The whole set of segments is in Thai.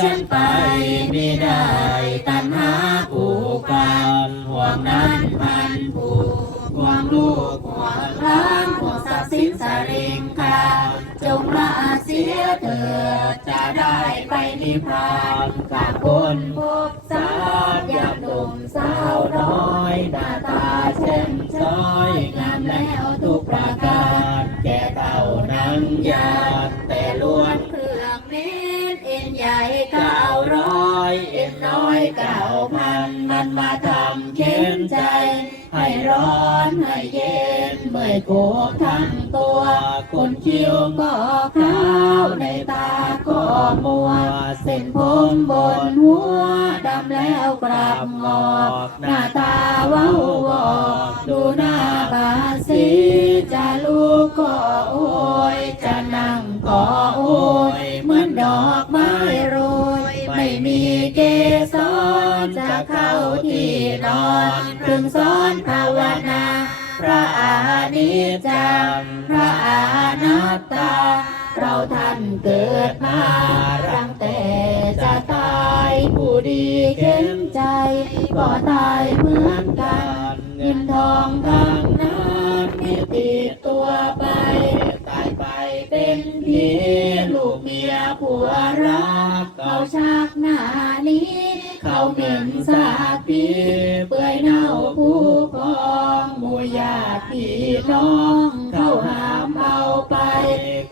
ฉันไปไม่ได้ตัณหาผูกพันห่วงนั้นพันผูกห่วงลูกห่วงหลานห่วงทรัพย์สินสริงคาจงละเสียเถิดจะได้ไปนิพพานกาคนพบสาวยากหนุ่มสาวน้อยหน้าตาเช่นช้อยงามแล้วทุกประการแก่เต่านั้นยา เอ็นใหญ่เก้าร้อยเอ็นน้อยเก้าพันมันมาทำเข็นใจ ให้ร้อนให้เย็นเมื่อยโกทั้งตัวคนคิ้วก็ขาวในตาก็มัว เส้นผมบนหัวดำแล้วกลับงอกหน้าตาเว้าวอดูหน้าบาสีจะลูกก็โอ พึงสอนภาวนา พระอานิจจังพระอานัตตา เราท่านเกิดมารังแต่จะตายผู้ดีเข้มใจ ก็ตายเหมือนกันเงินทองทั้งนั้นมีติดตัวไปตายไปเป็นผีลูกเมียผัวรักเขาชักหน้านี้ เขาเหม็นสาปีเปื น้องเขาหามเอาไป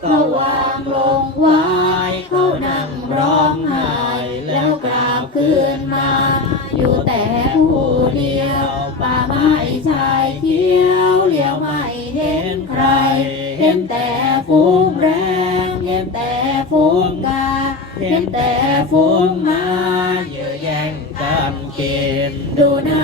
เขาวางลงไว้เขานั่งร้องไห้แล้วกราบคืนมา อยู่แต่ผู้เดียวป่าไม้ชายเขียวเลี้ยวไม่เห็นใคร เห็นแต่ฝูงแรงเห็นแต่ฝูงกาเห็นแต่ฝูงมาเยื้อแย่งกันกินดูหน้า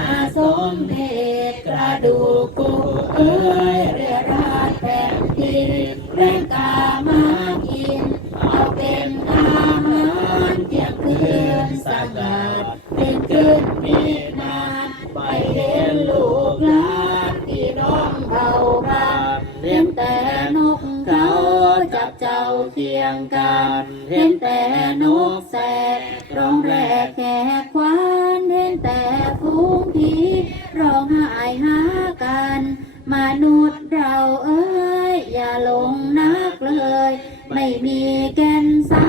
ม่มีแก่นสา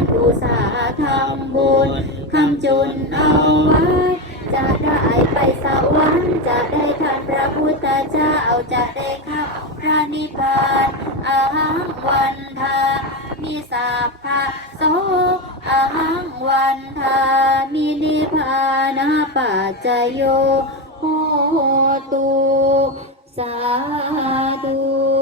รอุตสาหทำบุญคำจุนเอาไว้ จะได้ไปสวรรค์จะได้ทันพระพุทธเจ้าจะได้เข้าพระนิพพานอาหังวันทามีสัพพะโสอาหังวันทามีนิพพานาปัจจโยโหตุสาธุ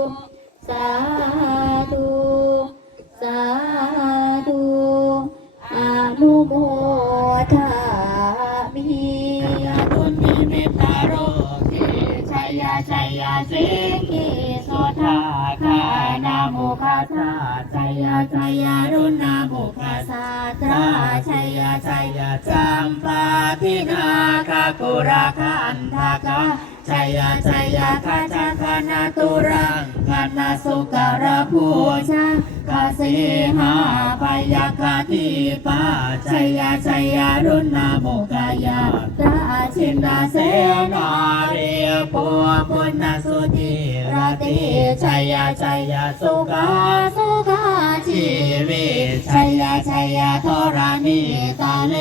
คากุราคันทากาชัยยาชัยยาคาจาคานาตุรังคานาสุการะภูชาคาสีหาปยาคาทิปาชัยยาชัยยารุณนาโมกายาตาชินนาเสนาเรียปัวปุณณสุธีราตรีชัยยาชัยยาสุขาสุขาชีวิตชัยยาชัยยาทรานิตาเล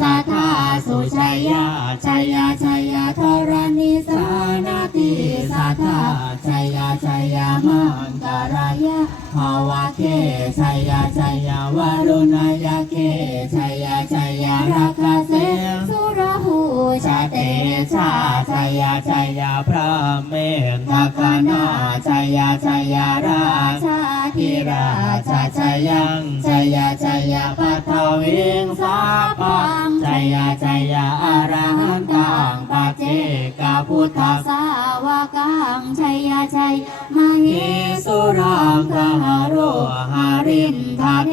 สัทธาสุชัยยา ชัยยาชัยยาทรานิสานาติสัทธาชัยยาชัยยามังการายะภาวะเคชัยยาชัยยาวารุณายาเคชัยยาชัยยาราคาเสสุรหูชาเตชาชัยยาชัยยาพระเมตตาคานาชัยยาชัยยาราชาธิราชาชัยยังชัยยาชัยยาปัทวิงสาปังชัยยาชัยยา กาพุทธาสาวกังชัยยาชัยมหิทิสุรังคหาโรหารินทาเท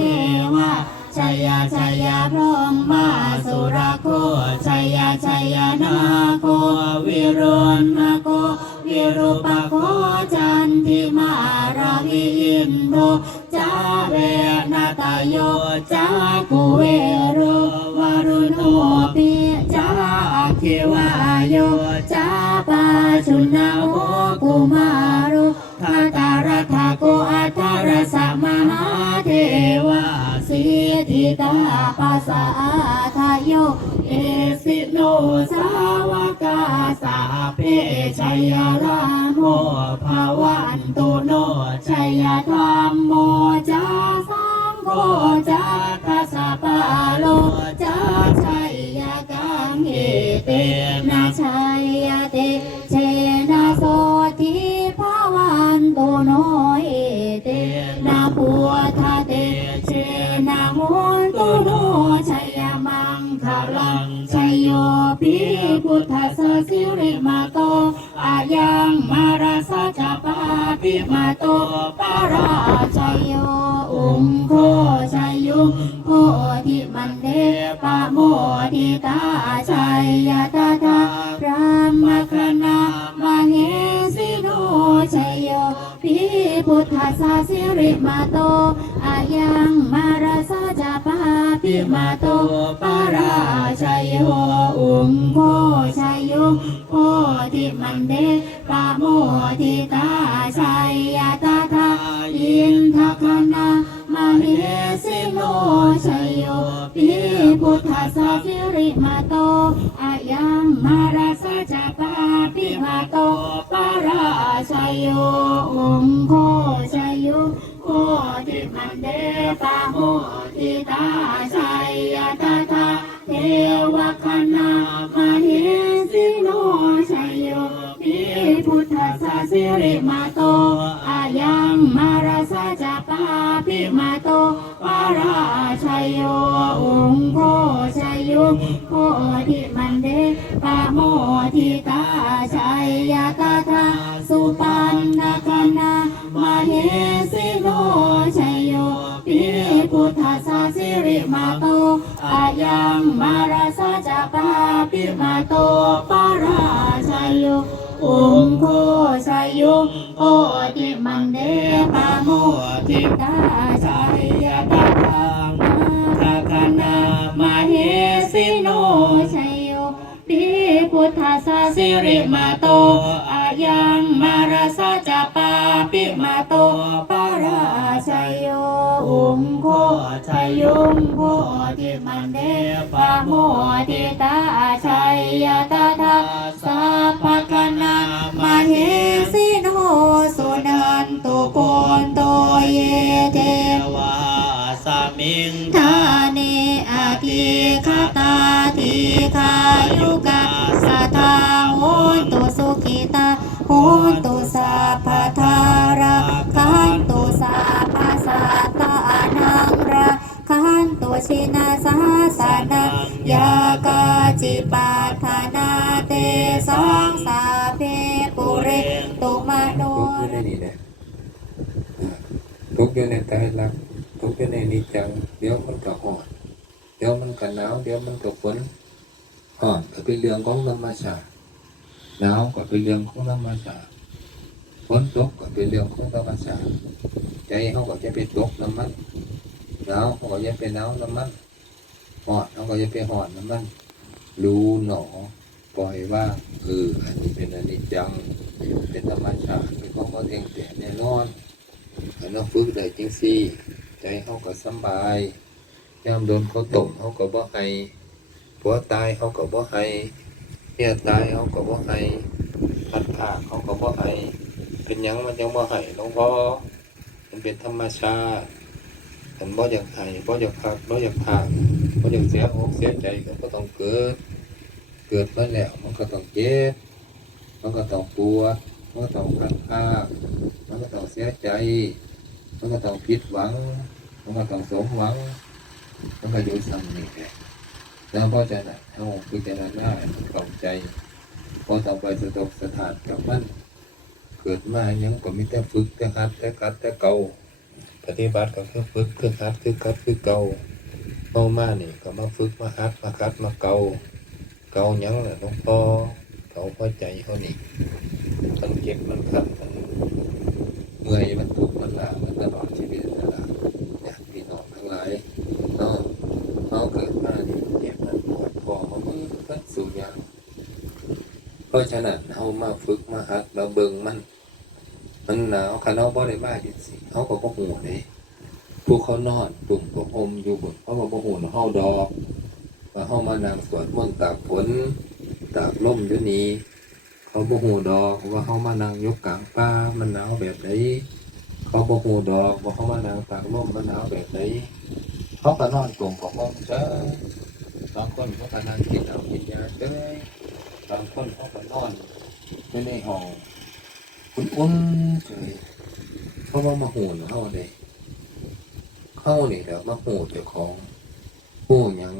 วะชัยยาชัยยาพรหมมาสุรโคชัยยาชัยยานาโควิรุณโควิรุปโคจันทิมาราวิอินโทจาเวนาตโยจาคุเวเควาโยจาปาชุนาโมกุมารุทาตารทาโกอัทารสมหาเทวาสิทิตาปัสสาทายโยเอสิโนสาวกาสาเพชัยรามโมภาวันตุโนชัยธรรมโมจาสังโฆจาคัสสะปะโลจา เตนะชัยยเตเชนะโสทิภาวันตโนเอเตนะพุทธเตเชนะมุนตุโนชัยมังคลังชัยโยปิพุทธสสิริมาโตอายังมาราสะจะปาปิมาโตปารา มาโตปาราชัยโยองโคชัยยุโคทิมันเดปะโมทิตาชัยยตาตาอินทคณามเหสิโนชัยโยปิพุทธสสิริมาโตอายังมาราสจะปาปิมาโตปาราชัยโยองโคชัยยุโค ทิมันเดปะโมทิตาชัยยตาตาเทวคณามเหสิโนชัยโยปิพุทธสสิริมาโตอายังมาราสะจะปาปิมาโตปาราชัยโยองโคชัยโยโคทิ ริมาโตอายังมาราสะจะปาปิมาโตปาราชัยโยองโคชัยยุโคทิมันเดปะโมทิตาชัยยตาทาทาคณามเหสิโนชัยโยปิพุทธสสิริมาโตอายังมาราสะจะป ปิมาโตปาราชัยโยอุงโคชัยยุงโคทิมันเดปะโมทิตาชัยยตาทาสัพพะคณามาเหสิโนสุนันตุโกนโตเยเทวาสมิงทาเนอาทิคตาทิคายุกาสทาโหนตุสุข อยู่ในใจรักทุกข์อยู่ในนิจจังเดี๋ยวมันก็ห่อนเดี๋ยวมันก็หนาวเดี๋ยวมันก็ฝนห่อนก็เป็นเรื่องของธรรมชาติหนาวก็เป็นเรื่องของธรรมชาติฝนตกก็เป็นเรื่องของธรรมชาติใจเขาก็จะไปตกน้ำมันหนาวเขาก็จะไปหนาวน้ำมันห่อนเขาก็จะไปห่อนน้ำมันรู้หนอปล่อยว่าเอออันนี้เป็นอนิจจังเป็นธรรมชาติเป็นของเขาเองแต่แน่นอน อันนั้นฝึกได้จริงสิใจเขาก็สบายยามโดนเขาตบเขาก็บ่ให้ผัวตายเขาก็บ่ให้เมียตายเขาก็บ่ให้พัดขาเขาก็บ่ให้เป็นยังมันยังบ่ให้หลวงพ่อมันเป็นธรรมชาติมันบ่อยากให้บ่อยากพักบ่อยากพักบ่อยากเสียอกเสียใจก็ต้องเกิด เกิดมาแล้วมันก็ต้องเจ็บมันก็ต้องปวด มันก็ต้องพังคามันก็ต้องเสียใจ มันก็ต้องผิดหวัง มันก็ต้องสมหวัง มันก็อยู่ซ้ำนี่แหละแล้วพอจะน่ะเอาพิจารณาให้มันเข้าใจพอต้องไปสตกสถานกับมันเกิดมายังก็มีแต่ฝึกแต่หัดแต่กัดแต่เก่าปฏิบัติก็คือฝึกคือหัดคือกัดคือเก่าเอามานี่ก็มาฝึกมาหัดมากัดมาเก่าเก่ายังแหละหลวงพ่อเกาพอใจเขานี่ มันเก็บมันขัดมันเมื่อยมันทุกข์มันลามันตลอดชีวิตนั่นแหละอยากพี่น้องทั้งหลายเนาะเขาเกิดมานี่เจ็บมันปวดคอมันมือมันสูงยางเพราะฉะนั้นเฮามาฝึกมาหัดมาเบิ่งมัน มันหนาวคันเฮาบ่ได้มาจังซี่เฮาก็บ่ฮู้เด้ผู้เขานอนตุ่มกับอมอยู่บนเขาก็บ่ฮู้ว่าเฮาดอกว่าเฮามานั่งสวดมนต์ตากฝนตากลมอยู่นี่ เขาบ่ฮู้ดอกว่าเฮามานั่งยู่กลางป่ามันหนาวแบบใดเขาบ่ฮู้ดอกว่าเฮามานั่งตากลมมันหนาวแบบใดเขาก็นอนตุ่มกับอมเจ้บางคนเขาก็นั่งกินเหล้ากินยาเจ้ยบางคนเขาก็นอนอยู่ในห้องคุณอ้นเฉยเขาว่ามาหูเขาเด้เข้านี่แหละมาหูเจ้าของหูหยัง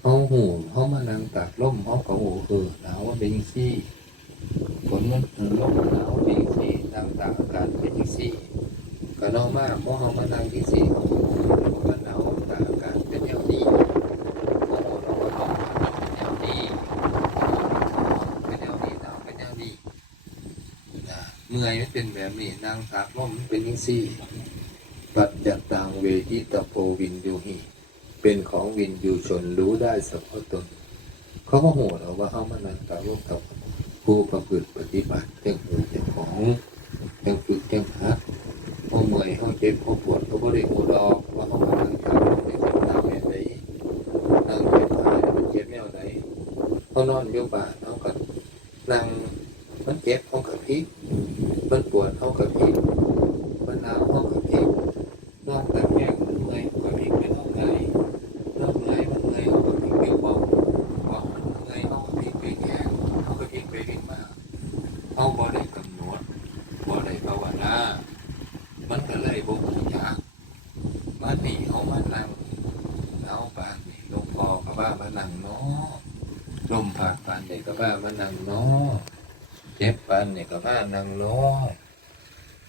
เขาหูเขามานั่งตากลมเขาก็หูเออหนาวว่าเป็นจังซี่ ฝนมันลมหนาวเป็นจังซี่นั่งตากอากาศเป็นจังซี่ก็นอกมากเพราะเขามานั่งจังซี่เขาก็หูว่าหนาวต่ากอากาศเป็นแนวนี้เขาหูเราเป็นแนวนี้เป็นแนวนี้หนาวเป็นแนวนี้นะเมื่อยมันเป็นแบบนี้นางตากลมมันเป็นยิ่งซี่ปัจจัตตังเวทิตโพวินยูหิเป็นของวินยูชนรู้ได้เฉพาะตนเขาก็โหดเอาว่าเอามานางตากลมกับ ผู้ประพฤติปฏิบัติเจ้าหูเจ้าของเจ้าฝึกเจ้าพักเขาเมื่อยเขาเจ็บเขาปวดเขาก็ได้หูดอกว่าเขามานางตากลมในสิ่งตางแบบไหนนางเจ็บขาแล้วมันเจ็บแนวไหนเขานอนโยู่บ้านเขาก็นั่งมันเจ็บเขากับพิกมันปวดเขากับพิก มันหนาวเขากับพริกนอกแต่แยกมันเมื่อยเขากับพริกไม่ต้องไงนอกเมื่อยมันเมื่อยเขากับพริกไปบอกบอกมันเมื่อยเขากับพริกไปแยกเขากับพริกไปพริกมาเขาบ่ได้กำหนดบ่ได้ภาวนา มันก็เลยบ่หูยากมันนี่เขามานั่งเอาปานนี่หลวงพ่อก็ว่ามานั่งเนาะลมผ่านปานเด็กก็ว่ามานั่งเนาะ เจ็บปานนี่ก็มานั่งรอ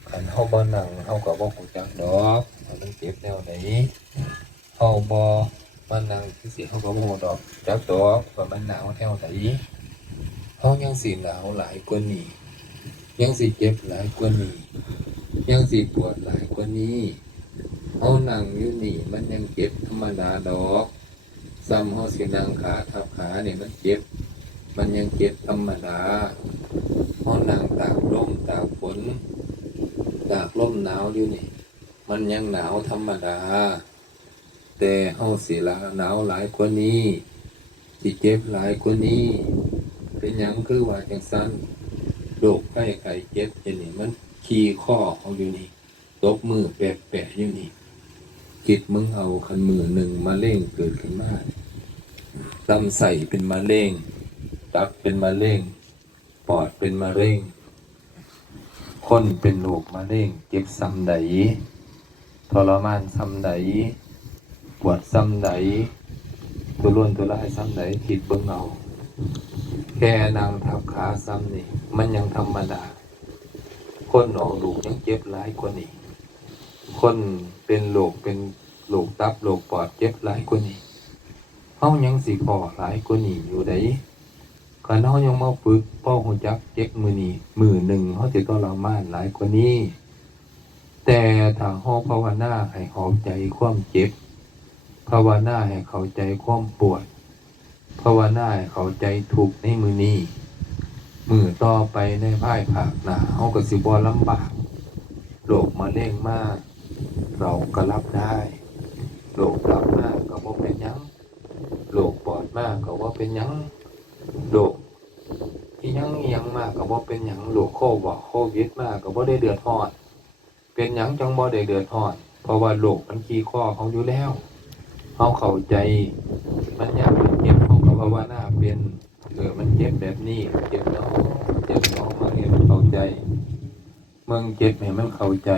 คันเฮาบ่นั่งเฮาก็บ่ฮู้จักดอกว่ามันเจ็บแนวไหนเฮาบ่มานั่งคือสิเฮาก็บ่ฮู้ดอกจักดอกว่ามันหนาวแถวไหนเฮายังสิหนาวหลายกว่านี้ยังสิเจ็บหลายกว่านี้ยังสิปวดหลายกว่านี้เฮานั่งอยู่นี่มันยังเจ็บธรรมดาดอกซ้ำเฮาสินั่งขาทับขานี่มันเจ็บ มันยังเจ็บธรรมดาเพรานางตากลมตากฝนตากลมหนาวอยู่นี่ มันยังหนาวธรรมดา แต่เฮาสิละหนาวหลายกว่านี้สิเจ็บหลายกว่านี้ เป็นยังคือว่าจังสั้นโรคไข้ไข้เจ็บอย่างนี้มันขี่ข้อเอาอยู่นี่ตบมือแปะๆอยู่นี่คิดมึงเอาคันมือหนึ่งมาเล่งเกิดขึ้นมาลำใส่เป็นมะเร็ง ตับเป็นมะเร็ง ปอดเป็นมะเร็ง คนเป็นโรคมะเร็งเจ็บซ้ำใดทรมานซ้ำใดปวดซ้ำใดตัวล้วนตัวลายซ้ำใดคิดเบิ่งเอาแค่นางทับขาซ้ำนี่ มันยังธรรมดา คนออกลูกยังเจ็บหลายกว่านี้ คนเป็นโรคเป็นโรคตับโรคปอดเจ็บหลายกว่านี้เฮายังสิพอหลายกว่านี้อยู่ได คันเฮายังมาฝึกพ่อหูจักเจ็บมือนี้มือหนึ่งเขาจะต้องละมานหลายกว่านี้ แต่ถ้าเฮาภาวนาให้เข้าใจความเจ็บ ภาวนาให้เข้าใจความปวด ภาวนาให้เข้าใจทุกในมือนี้ มือต่อไปในภายภาคหน้าเฮาก็สิบ่ลำบากโรคมะเร็งมาก เราก็รับได้โรครับมากก็บ่เป็นยังโรคปอดมากก็บ่เป็นยัง โรคที่ยังอิหยังมา ก็บ่เป็นหยังหลวงโคบอกโควิดมากก็บ่ได้เดือดร้อน เป็นหยังจังบ่ได้เดือดร้อน เพราะว่าโลกมันขี้ข้อเขาอยู่แล้วเขาเข้าใจ มันอยากมันเจ็บเขาก็ภาวนาเป็นเออมันเจ็บแบบนี้เจ็บเนาะเจ็บเนาะมาเรียนเข้าใจ เมืองเจ็บให้มันเข้าใจ